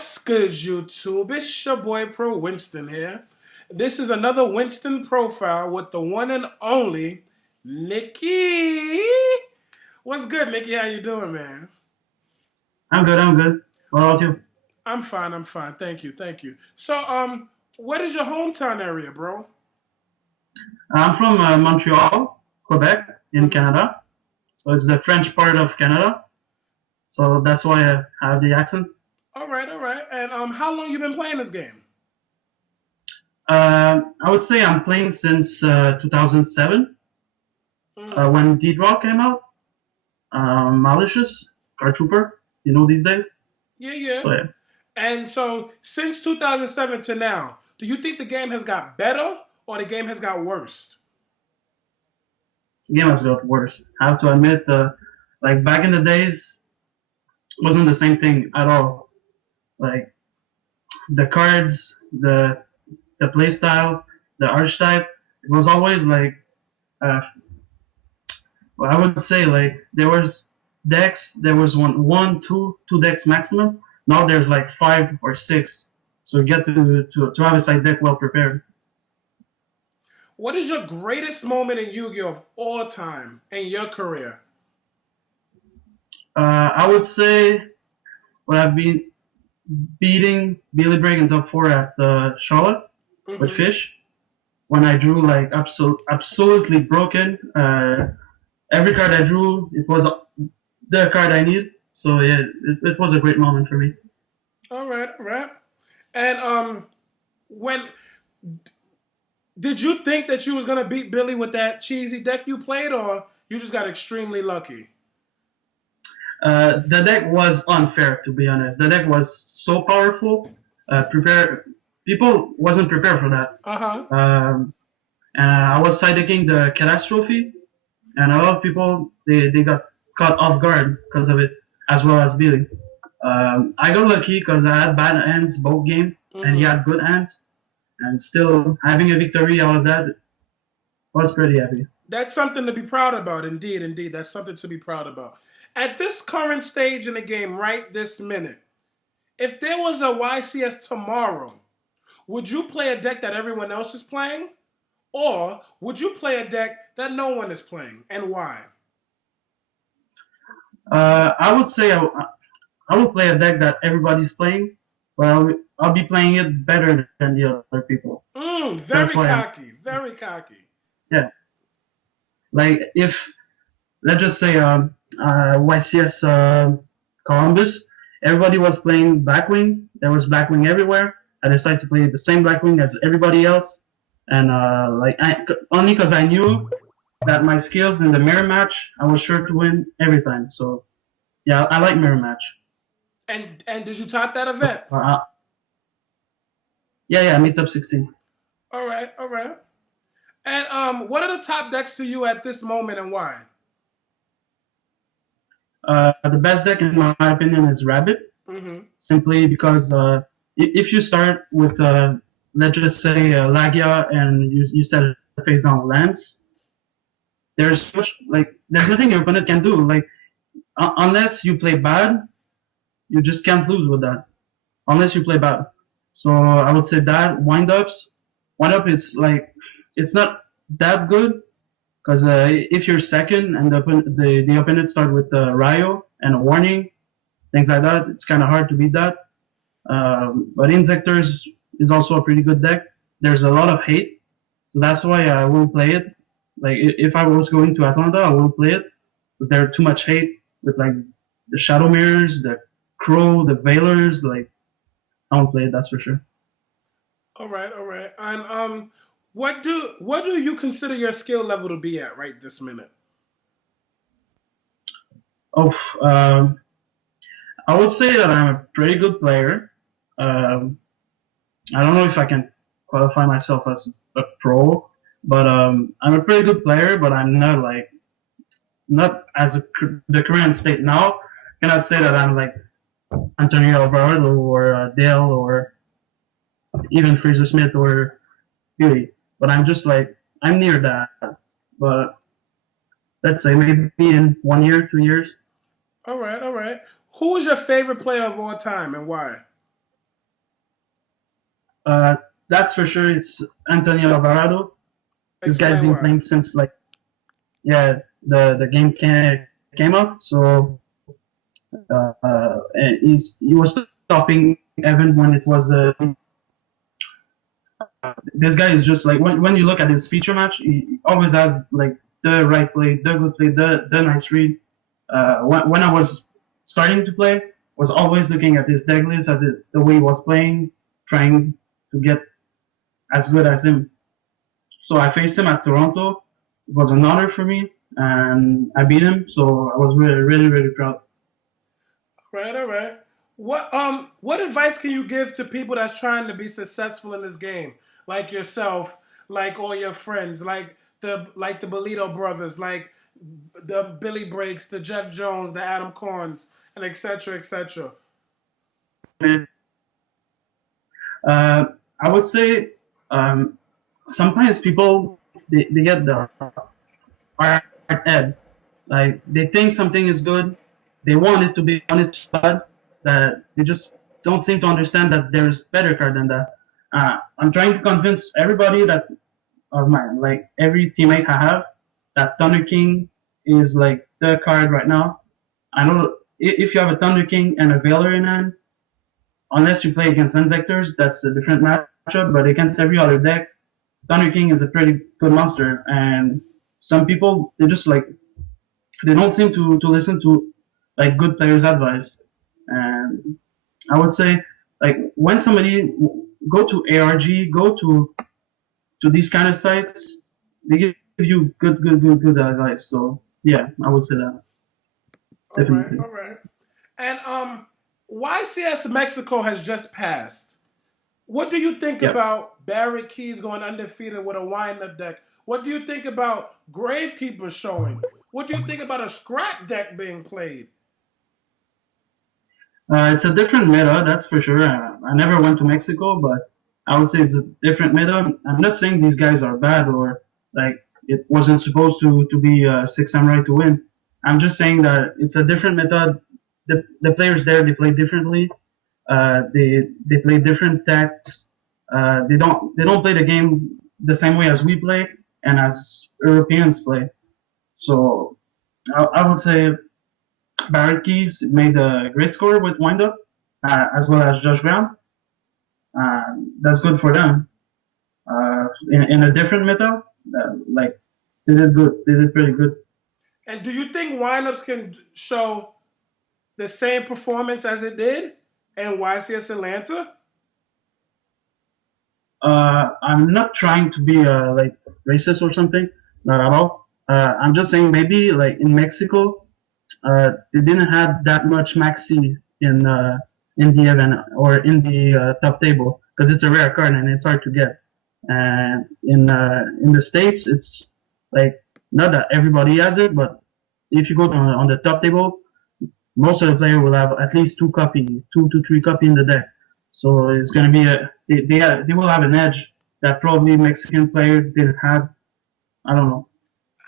What's good, YouTube? It's your boy Pro Winston here. This is another Winston profile with the one and only Nicky. What's good, Nicky? How you doing, man? I'm good. I'm good. What about you? I'm fine. I'm fine. Thank you. Thank you. So, what is your hometown area, bro? I'm from Montreal, Quebec, in Mm-hmm. Canada. So it's the French part of Canada. So that's why I have the accent. All right. All right. And how long you been playing this game? I would say I'm playing since 2007 Mm. when Deed came out. Malicious, Car Trooper, these days. Yeah. Yeah. So yeah, And so, since 2007 to now, do you think the game has got better or the game has got worse? the game has got worse. I have to admit, like back in the days, wasn't the same thing at all. Like the cards, the play style, the archetype. It was always like, uh, well, I would say like there was decks. There was two decks maximum. Now there's like five or six. So you get to have a side deck well prepared. What is your greatest moment in Yu-Gi-Oh of all time in your career? I would say when I've been beating Billy Bragg in top four at Charlotte with Hmm. Fish when I drew like absolutely broken. Every card I drew, it was the card I need. So yeah, it was a great moment for me. All right, all right. And when did you think that you was gonna beat Billy with that cheesy deck you played, or you just got extremely lucky? The deck was unfair, to be honest. The deck was so powerful. Prepare People wasn't prepared for that. Uh huh. I was side decking the catastrophe, and a lot of people they got caught off guard because of it, as well as Billy. I got lucky because I had bad hands both game, and he Hmm. had good hands, and still having a victory out of that was pretty happy. That's something to be proud about. Indeed, indeed, that's something to be proud about. At this current stage in the game, right this minute, if there was a YCS tomorrow, would you play a deck that everyone else is playing? Or would you play a deck that no one is playing? And why? I would say I will play a deck that everybody's playing, but I'll be playing it better than the other people. That's Very why I'm cocky. Very cocky. yeah. Like if let's just say YCS Columbus, everybody was playing Blackwing. There was Blackwing everywhere. I decided to play the same Blackwing as everybody else, and only because I knew that my skills in the mirror match, I was sure to win every time. So yeah, I like mirror match. And did you top that event? Uh, yeah, I made top 16. All right, all right. And what are the top decks to you at this moment and why? The best deck, in my opinion, is Rabbit, Mm-hmm. simply because if you start with, let's just say, Lagia and you set a face down Lance, there's nothing your opponent can do. Like, unless you play bad, you just can't lose with that. Unless you play bad. So I would say that wind up is like, it's not that good. Because if you're second and the opponent start with Ryo and a warning, things like that, it's kind of hard to beat that. But Insectors is also a pretty good deck. There's a lot of hate, so that's why I will play it. Like if I was going to Atlanta, I will play it. But there's too much hate with like the Shadow Mirrors, the Crow, the Veilers. Like I won't play it. That's for sure. All right, all right. And what do you consider your skill level to be at right this minute? Oh, um, I would say that I'm a pretty good player. Um, I don't know if I can qualify myself as a pro, but I'm a pretty good player. But I'm not like not as the current state now. Cannot say that I'm like Antonio Alvarado or Dale or even Fraser Smith or Huey. But I'm just like I'm near that. But let's say maybe in 1 year, 2 years. All right, all right. Who is your favorite player of all time and why? Uh, that's for sure. It's Antonio Alvarado. This guy's Explain been why. playing since like yeah the game came up. So and he was stopping Evan when it was this guy is just like when you look at his feature match, he always has like the right play, the good play, the nice read. When I was starting to play, was always looking at his deck list, at the way he was playing, trying to get as good as him. So I faced him at Toronto. It was an honor for me, and I beat him. So I was really proud. Right, all right. What advice can you give to people that's trying to be successful in this game, like yourself, like all your friends, like the Bolito brothers, like the Billy Breaks, the Jeff Jones, the Adam Corns, and etc. etc. Uh, I would say um, sometimes people they get the hard head. Like they think something is good, they want it to be on its bad, that they just don't seem to understand that there's better card than that. I'm trying to convince everybody that of my like every teammate I have that Thunder King is like the card right now. I know if you have a Thunder King and a Veiler in hand, unless you play against Inzectors, that's a different matchup. But against every other deck, Thunder King is a pretty good monster. And some people they just like they don't seem to listen to like good players' advice. And I would say like when somebody go to ARG, go to these kind of sites, they give you good advice. So yeah, I would say that All right, definitely. all right. And YCS Mexico has just passed. What do you think Yep. about Barrett Keys going undefeated with a wind-up deck? What do you think about Gravekeeper showing? What do you think about a scrap deck being played? It's a different meta, that's for sure. I never went to Mexico, but I would say it's a different meta. I'm not saying these guys are bad or like it wasn't supposed to be Six Samurai to win. I'm just saying that it's a different meta. The players there they play differently. They play different tactics. They don't play the game the same way as we play and as Europeans play. So I would say Barrett Keys made a great score with windup, as well as Josh Brown. That's good for them. In a different meta, like they did good. They did pretty good. And do you think windups can show the same performance as it did in YCS Atlanta? I'm not trying to be like racist or something, not at all. I'm just saying maybe like in Mexico, they didn't have that much maxi in the event or in the top table because it's a rare card and it's hard to get. And in the states, it's like not that everybody has it, but if you go on the top table, most of the player will have at least two to three copy in the deck. So it's gonna be they will have an edge that probably Mexican player didn't have. I don't know.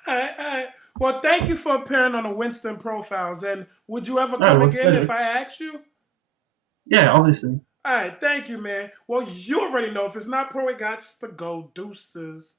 All right, all right. Well, thank you for appearing on the Winston profiles. And would you ever No, come it was again if better. I asked you? Yeah, obviously. All right, thank you, man. Well, you already know if it's not pro, it got to go deuces.